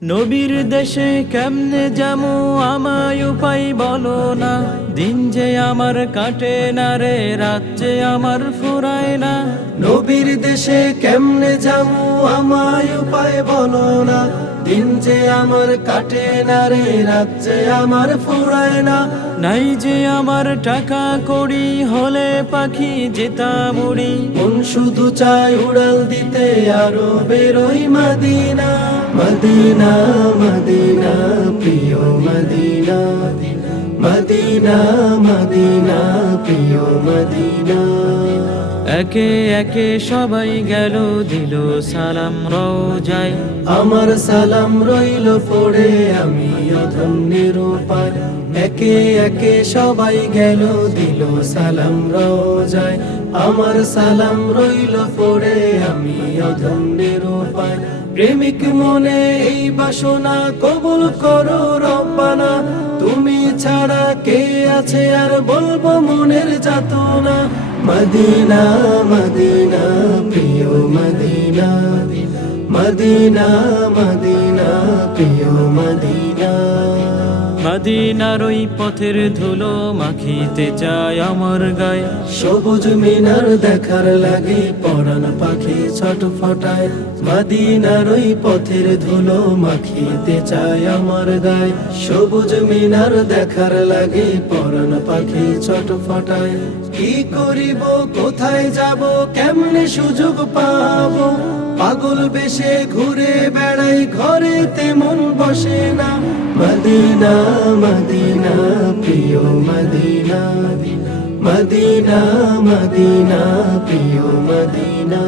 নবীর দেশে কেমনে যামু আমায় উপায় বলো না। দিন যে আমার কাটে না রে, রাত যে আমার ফুরায় না। নবীর দেশে কেমনে যামু আমায় উপায় বলো না। দিন যে আমার কাটে না রে, রাত যে আমার ফুরায় না। নাই যে আমার টাকা কড়ি, হলে পাখি যেতাম উড়ি। মন শুধু চায় উড়াল দিতে আরো বেরোই মদিনা। মদিনা মদিনা প্রিয় মদিনা, মদিনা মদিনা প্রিয় মদিনা। একে একে সবাই গেল, দিল সালাম রওজায়। আমার সালাম রইল পড়ে, আমি অধন্যের উপায়। একে একে সবাই গেল, দিল সালাম রওজায়। আমার সালাম রইল পড়ে, আমি অধন্যের উপায়। প্রেমিক মনে এই বাসনা কবুল করো রব্বানা। তুমি ছাড়া কে আছে আর বলবো মনের যাতনা। মদিনা মদিনা প্রিয় মদিনা, মদিনা মদিনা প্রিয় মদিনা। মদিনার ওই পথের ধুলো মাখিতে চায় আমার গায়ে। সবুজ মিনার দেখার লাগে পরাণ পাখি ছটফটায়। মদিনার ওই পথের ধুলো মাখিতে চায় আমার গায়ে। সবুজ মিনার দেখার লাগে পরাণ পাখি ছটফটায়। কি করিব কোথায় যাব কেমনে সুযোগ পাবো, পাগল বেশে ঘুরে বেড়াই ঘরে তেমন বসে না। মদিনা মদিনা প্রিয় মদিনা, মদিনা মদিনা প্রিয় মদিনা।